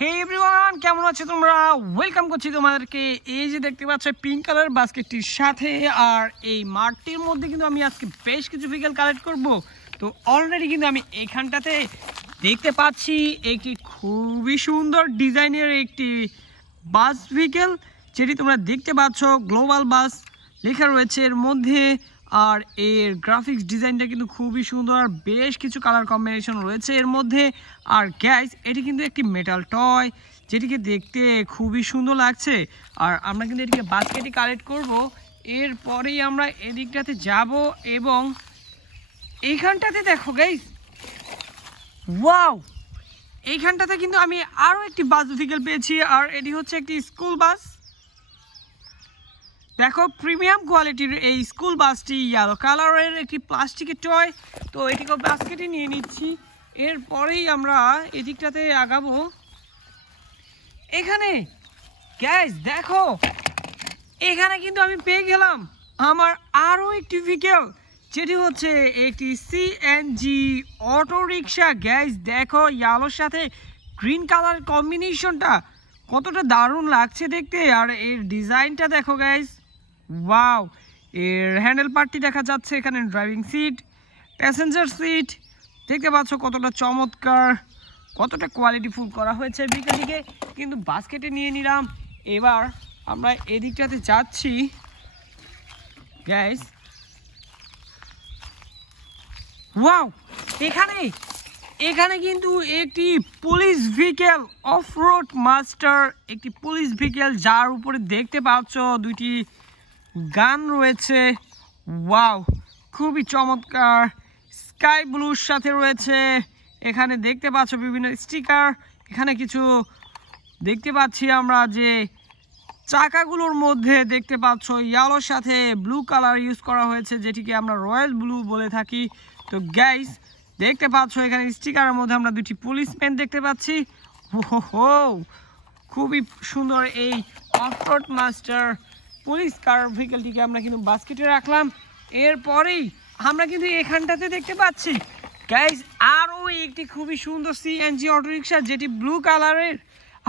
হে everyone, কেমন আছো তোমরা? ওয়েলকাম করছি তোমাদেরকে। এই যে দেখতে পাচ্ছ পিঙ্ক কালার বাস্কেটটির সাথে, আর এই মাঠটির মধ্যে কিন্তু আমি আজকে বেশ কিছু ভেহিকেল কালেক্ট করব। তো অলরেডি কিন্তু আমি এখানটাতে দেখতে পাচ্ছি একটি খুবই সুন্দর ডিজাইনের একটি বাস ভেহিকেল, যেটি তোমরা দেখতে পাচ্ছ গ্লোবাল বাস লেখা রয়েছে এর মধ্যে। আর এর গ্রাফিক্স ডিজাইনটা কিন্তু খুবই সুন্দর, আর বেশ কিছু কালার কম্বিনেশন রয়েছে এর মধ্যে। আর গ্যাস, এটি কিন্তু একটি মেটাল টয়, যেটিকে দেখতে খুবই সুন্দর লাগছে। আর আমরা কিন্তু এটিকে বাস্কেটে কালেক্ট করব। এরপরেই আমরা এদিকটাতে যাব এবং এইখানটাতে দেখো গাইস, ওয়াও, এইখানটাতে কিন্তু আমি আরও একটি বাস ভেহিকেল পেয়েছি। আর এটি হচ্ছে একটি স্কুল বাস। দেখো প্রিমিয়াম কোয়ালিটির এই স্কুল বাসটি ইয়েলো কালারের একটি প্লাস্টিকের টয়। তো এটিকে বাস্কেটে নিয়ে নিচ্ছি। এরপরেই আমরা এদিকটাতে আগাবো। এখানে গ্যাস দেখো, এখানে কিন্তু আমি পেয়ে গেলাম আমার আরও একটি ভেহিকেল, যেটি হচ্ছে একটি সিএনজি অটো রিক্সা। গ্যাস দেখো, ইয়েলোর সাথে গ্রিন কালার কম্বিনেশনটা কতটা দারুণ লাগছে দেখতে। আর এর ডিজাইনটা দেখো গ্যাস, ওয়াও। এর হ্যান্ডেল পার্টটি দেখা যাচ্ছে, এখানে ড্রাইভিং সিট, প্যাসেঞ্জার সিট দেখতে পাচ্ছ কতটা চমৎকার, কতটা কোয়ালিটিফুল করা হয়েছে ভেহিকেলটিকে। কিন্তু বাস্কেটে নিয়ে নিলাম। এবার আমরা এদিকটাতে যাচ্ছি গ্যাস, ওয়াও। এখানে কিন্তু একটি police vehicle, of road master একটি পুলিশ ভেহিকেল, যার উপরে দেখতে পাচ্ছ দুইটি গান রয়েছে। ওয়াও, খুবই চমৎকার, স্কাই ব্লুর সাথে রয়েছে। এখানে দেখতে পাচ্ছ বিভিন্ন স্টিকার। এখানে কিছু দেখতে পাচ্ছি আমরা যে চাকাগুলোর মধ্যে দেখতে পাচ্ছ ইয়েলোর সাথে ব্লু কালার ইউজ করা হয়েছে, যেটিকে আমরা রয়্যাল ব্লু বলে থাকি। তো গাইস দেখতে পাচ্ছ এখানে স্টিকারের মধ্যে আমরা দুটি পুলিশম্যান দেখতে পাচ্ছি। ওহো, খুবই সুন্দর এই অফরোড মাস্টার পুলিশ কার ভেহিকেলটিকে আমরা কিন্তু বাস্কেটে রাখলাম। এরপরেই আমরা কিন্তু এখানটাতে দেখতে পাচ্ছি গাইস আরও একটি খুবই সুন্দর সিএনজি অটোরিকশা, যেটি ব্লু কালারের।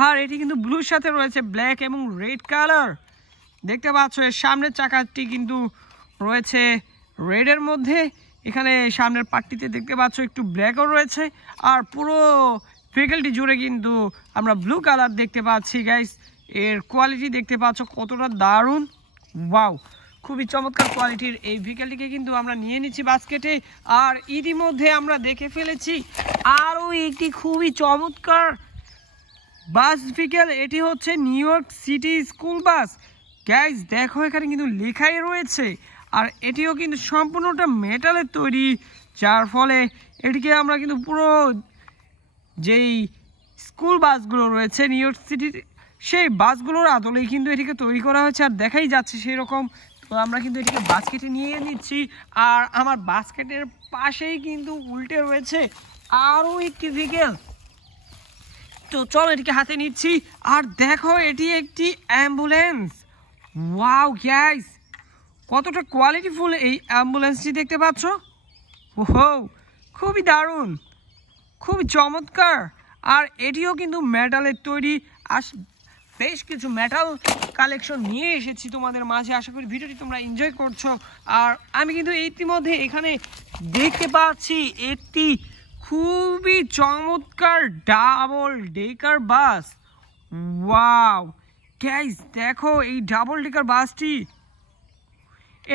আর এটি কিন্তু ব্লুর সাথে রয়েছে ব্ল্যাক এবং রেড কালার দেখতে পাচ্ছ। এর সামনের চাকাটি কিন্তু রয়েছে রেডের মধ্যে। এখানে সামনের পার্টটিতে দেখতে পাচ্ছ একটু ব্ল্যাকও রয়েছে। আর পুরো ভেহিকেলটি জুড়ে কিন্তু আমরা ব্লু কালার দেখতে পাচ্ছি গাইস। এর কোয়ালিটি দেখতে পাচ্ছ কতটা দারুণ, ওয়াও, খুবই চমৎকার কোয়ালিটির এই ভেহিকেলটিকে কিন্তু আমরা নিয়ে নিচ্ছি বাস্কেটে। আর ইতিমধ্যে আমরা দেখে ফেলেছি আরও একটি খুবই চমৎকার বাস ভেহিকেল, এটি হচ্ছে new York city school bus. Guys দেখো, এখানে কিন্তু লেখাই রয়েছে। আর এটিও কিন্তু সম্পূর্ণটা মেটালের তৈরি, যার ফলে এটিকে আমরা কিন্তু পুরো যেই স্কুল বাসগুলো রয়েছে নিউ ইয়র্ক সিটির, সেই বাসগুলোর আদলেই কিন্তু এটিকে তৈরি করা হয়েছে। আর দেখাই যাচ্ছে সেই রকম। তো আমরা কিন্তু এটিকে বাস্কেটে নিয়ে নিচ্ছি। আর আমার বাস্কেটের পাশেই কিন্তু উল্টে রয়েছে আরও একটি ভেহিকেল। তো চলো এটিকে হাতে নিচ্ছি। আর দেখো, এটি একটি অ্যাম্বুলেন্স। ওয়াও গাইস, কতটা কোয়ালিটিফুল এই অ্যাম্বুলেন্সটি দেখতে পাচ্ছ। ওহো, খুবই দারুণ, খুবই চমৎকার। আর এটিও কিন্তু মেটালের তৈরি। আর বেশ কিছু মেটাল কালেকশন নিয়ে এসেছি তোমাদের মাঝে। আশা করি ভিডিওটি তোমরা এনজয় করছো। আর আমি কিন্তু ইতিমধ্যে এখানে দেখতে পাচ্ছি একটি খুবই চমৎকার ডাবল ডেকার বাস। ওয়াও গাইস দেখো, এই ডাবল ডেকার বাসটি,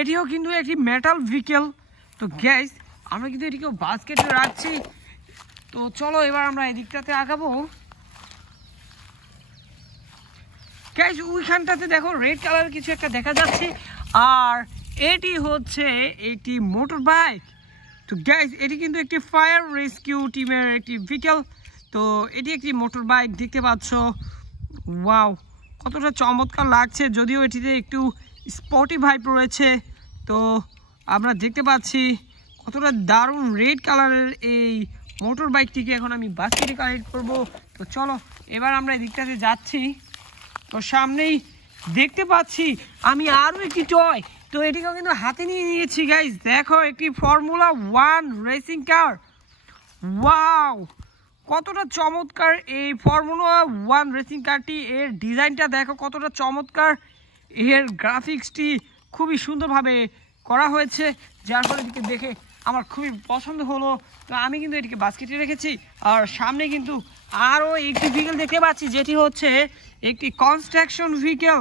এটিও কিন্তু একটি মেটাল ভেহিকেল। তো গাইস আমরা কিন্তু এটিকেও বাস্কেটে রাখছি। তো চলো এবার আমরা এদিকটাতে আগাবো। গাইস ওইখানটাতে দেখো রেড কালার কিছু একটা দেখা যাচ্ছে, আর এটি হচ্ছে একটি মোটর বাইক। তো গাইস এটি কিন্তু একটি ফায়ার রেস্কিউ টিমের একটি ভেহিকেল। তো এটি একটি মোটর বাইক দেখতে পাচ্ছ। ওয়াও, কতটা চমৎকার লাগছে, যদিও এটিতে একটু স্পটি ভাইব রয়েছে। তো আমরা দেখতে পাচ্ছি কতটা দারুণ রেড কালারের এই মোটর বাইকটিকে এখন আমি বাস্কেটে কালেক্ট করব। তো চলো এবার আমরা এদিকটাতে যাচ্ছি। তো সামনেই দেখতে পাচ্ছি আমি আরও একটি টয়। তো এটিকেও কিন্তু হাতে নিয়ে নিয়েছি গাইস। দেখো, একটি ফর্মুলা 1 রেসিং কার। ওয়াও, কতটা চমৎকার এই ফর্মুলা 1 রেসিং কারটি, এর ডিজাইনটা দেখো কতটা চমৎকার, এর গ্রাফিক্সটি খুবই সুন্দরভাবে করা হয়েছে, যার ফলে এটিকে দেখে আমার খুবই পছন্দ হলো। তো আমি কিন্তু এটিকে বাস্কেটে রেখেছি। আর সামনে কিন্তু আরও একটি ভেহিকেল দেখতে পাচ্ছি, যেটি হচ্ছে একটি কনস্ট্রাকশন ভেহিকেল।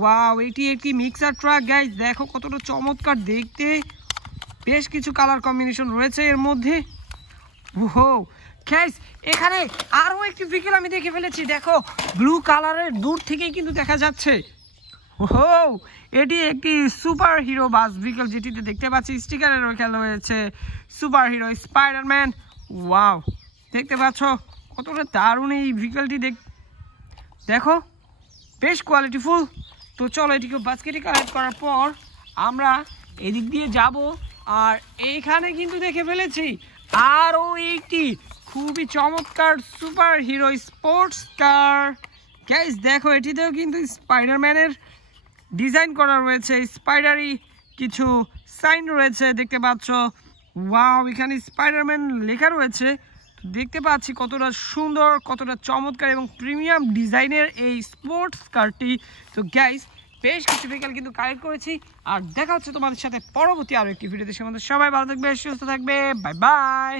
ওয়াও, এটি একটি মিক্সার ট্রাক গাইজ, দেখো কতটা চমৎকার দেখতে, বেশ কিছু কালার কম্বিনেশন রয়েছে এর মধ্যে। ওহো গাইজ, এখানে আরও একটি ভেহিকেল আমি দেখে ফেলেছি, দেখো ব্লু কালারের দূর থেকেই কিন্তু দেখা যাচ্ছে। ওহো, এটি একটি সুপার হিরো বাস ভেহিকেল, যেটিতে দেখতে পাচ্ছি স্টিকারের খেলা হয়েছে সুপার হিরো স্পাইডারম্যান। ওয়াও, দেখতে পাচ্ছ কতটা দারুণ এই ভেহিকেলটি, দেখো বেশ কোয়ালিটিফুল। তো চলো এটিকে বাস্কেটে কালেক্ট করার পর আমরা এদিক দিয়ে যাব। আর এইখানে কিন্তু দেখে ফেলেছি আরও একটি খুবই চমৎকার super hero sports car. Guys দেখো, এটিতেও কিন্তু স্পাইডারম্যানের ডিজাইন করা রয়েছে, স্পাইডারি কিছু সাইন রয়েছে দেখতে পাচ্ছ। ওয়াও, এখানে স্পাইডারম্যান লেখা রয়েছে। তো দেখতে পাচ্ছি কতটা সুন্দর, কতটা চমৎকার এবং প্রিমিয়াম ডিজাইনের এই স্পোর্টস কারটি। তো গাইস, বেশ কিছু ভেহিকেল কিন্তু কালেক্ট করেছি, আর দেখা হচ্ছে তোমাদের সাথে পরবর্তী আরও একটি ভিডিওতে। সে মধ্যে সবাই ভালো থাকবে, সুস্থ থাকবে, বাই বাই।